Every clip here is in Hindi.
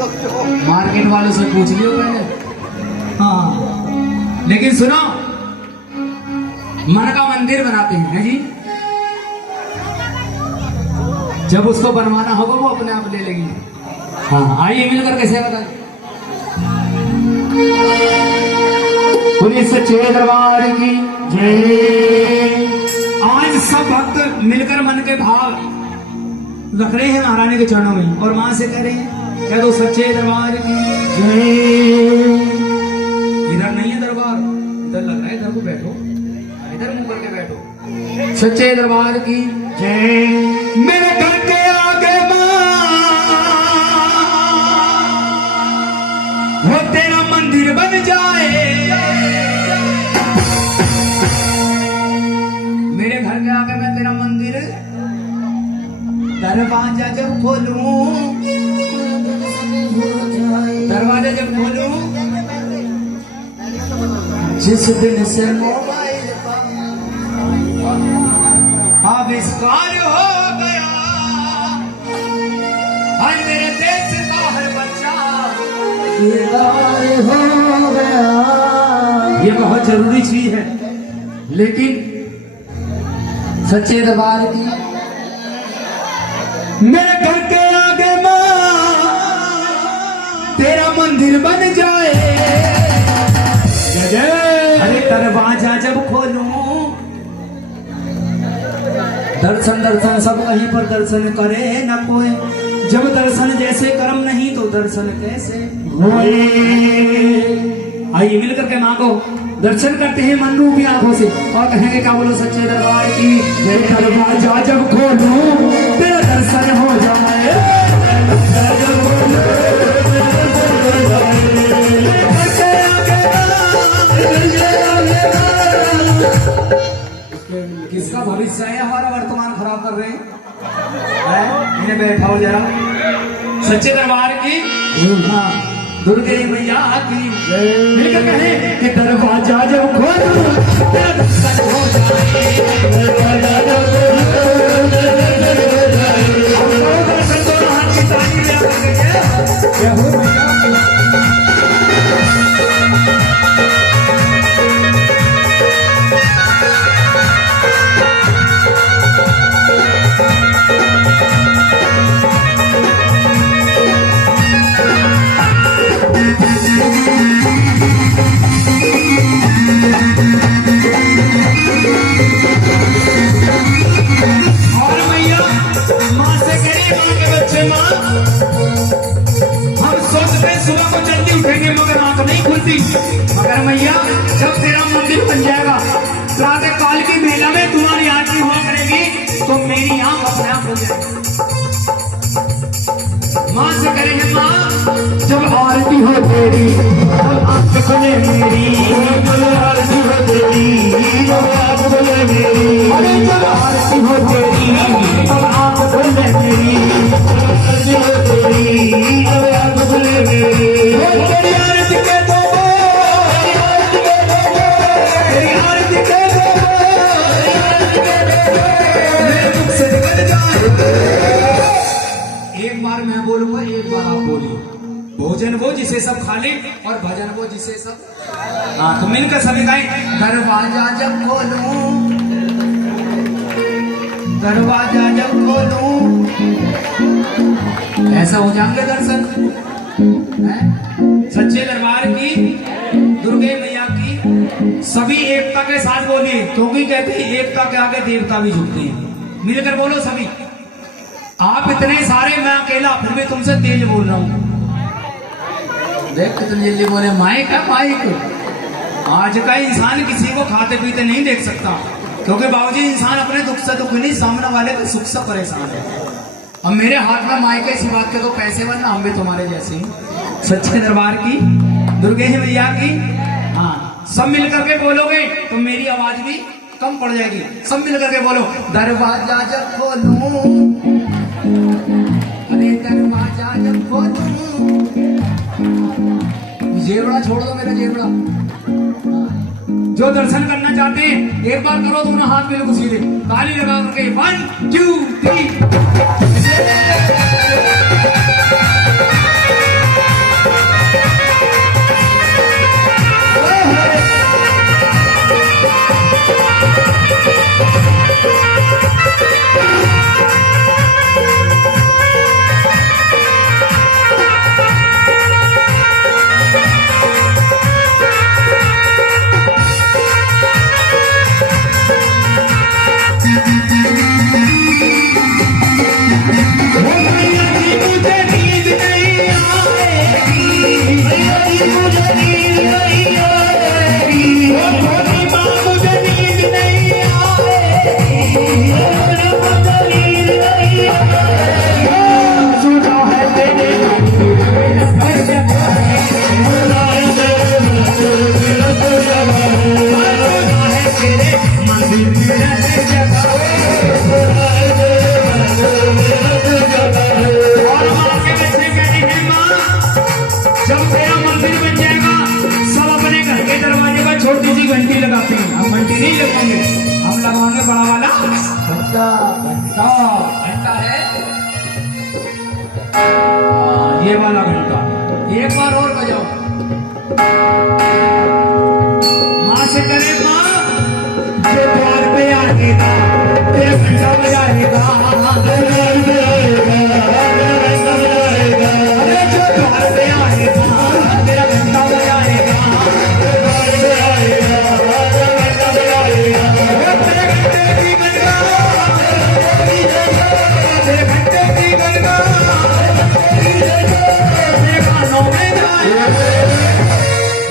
मार्केट वालों से पूछ लियो पहले। हाँ लेकिन सुनो, मन का मंदिर बनाते हैं जी, जब उसको बनवाना होगा वो अपने आप ले लेगी। हाँ आइए मिलकर कैसे बताएं। पुलिस सच्चे दरबार की जय। आज सब भक्त मिलकर मन के भाव रख रहे हैं महारानी के चरणों में और मां से कह रहे हैं, कह दो सच्चे दरबार की जय। इधर नहीं है दरबार, इधर लग रहा है, इधर को बैठो, इधर मुंह करके बैठो। सच्चे दरबार की जय। मेरे घर के आगे वो तेरा मंदिर बन जाए, मेरे घर के आगे मैं तेरा मंदिर दरवाजा जब खोलूं, दरवाजा जब खोलूं, जिस दिन से मोबाइल आविष्कार हो गया, हर मेरे देश का हर बच्चा हो गया। ये बहुत जरूरी चीज है, लेकिन सच्चे दरबार की मेरे घर के आगे मां तेरा मंदिर बन जाए। अरे दरवाजा जब खोलूं, दर्शन दर्शन सब कहीं पर दर्शन करे न कोई, जब दर्शन जैसे कर्म नहीं तो दर्शन कैसे होए। आइए मिलकर के मांगो, दर्शन करते हैं मन रूपी आंखों से और कहेंगे क्या, बोलो सच्चे दरबार की जय। दरवाजा जब खोलूं तेरा दर्शन हो जाए, किसका भविष्य है हमारा वर्तमान खराब कर रहे हैं। इन्हें बैठाओ जरा। सच्चे दरबार की हाँ, दुर्गे मैया की मिलकर कहे कि दरवाजा जब खोलूं तेरा दर्शन हो जाए। मगर मैया जब तेरा मंदिर बन जाएगा, प्रातः काल की मेला में तुम्हारी आरती हुआ करेगी तो मेरी आंख अपने आप हो जाएगी। मां से करेंगे मां जब आरती हो तेरी तब आंख खुले मेरी, जब आरती हो तेरी तब आंख खुले मेरी, अरे जब आरती हो तेरी तब आंख खुले मेरी, आरती हो तेरी तब आंख खुले मेरी। तेरी आरती के एक बार मैं बोलूंगा, एक बार आप बोलिए। भोजन वो जिसे सब खा ले और भजन वो जिसे सब। हाँ तो मिलकर सभी कहें, दरवाजा जब खोलूं, दरवाजा जब खोलूं, ऐसा हो जाएंगे दर्शन। सच्चे दरबार की दुर्गे मैया की सभी एकता के साथ बोलिए, क्योंकि कहते हैं एकता के आगे देवता भी झुकते हैं। मिलकर बोलो सभी। आप इतने सारे, मैं अकेला, फिर भी तुमसे तेज बोल रहा हूं। देख कितनी जल्दी बोले, माइक है माइक। आज का इंसान किसी को खाते पीते नहीं देख सकता, क्योंकि बाबूजी इंसान अपने दुख से दुख नहीं, सामने वाले के सुख से परेशान है। अब मेरे हाथ में माइक है, इसी बात के तो पैसे बनना, हम भी तुम्हारे जैसे ही। सच्चे दरबार की दुर्गे मैया की हाँ, सब मिलकर के बोलोगे तो मेरी आवाज भी कम पड़ जाएगी। सब मिलकर के बोलो, दरवाजा जब खोलूं, अरे दरवाजा जब खोलूं, जेवड़ा छोड़ दो मेरा जेवड़ा। जो दर्शन करना चाहते हैं एक बार करो दोनों हाथ बिल्कुल सीधे, ताली लगा करके 1 2 3। ये वाला घंटा एक बार और बजाओ। माँ से करे माँ जो द्वार पे आएगा तेरा घंटा बजाएगा, द्वार पे आएगा तेरा घंटा बजाएगा, अरे जो द्वार पे आएगा तेरा घंटा बजाएगा, द्वार पे आएगा तेरा घंटा बजाएगा, तेरे घंटे की गंगा, तेरे घंटे की गंगा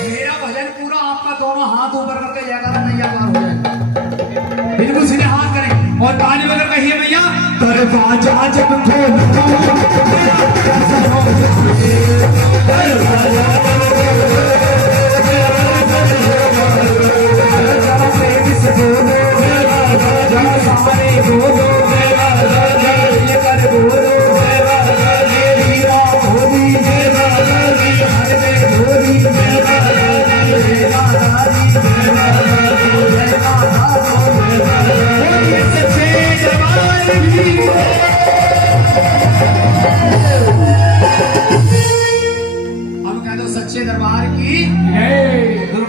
मेरा भजन पूरा आपका दोनों हाथ ऊपर करके जाएगा, नैया पार हो जाएगा। बिल्कुल सीधे हाथ करें और ताली बजाकर कहिए भैया, दरवाजा जब खोलूं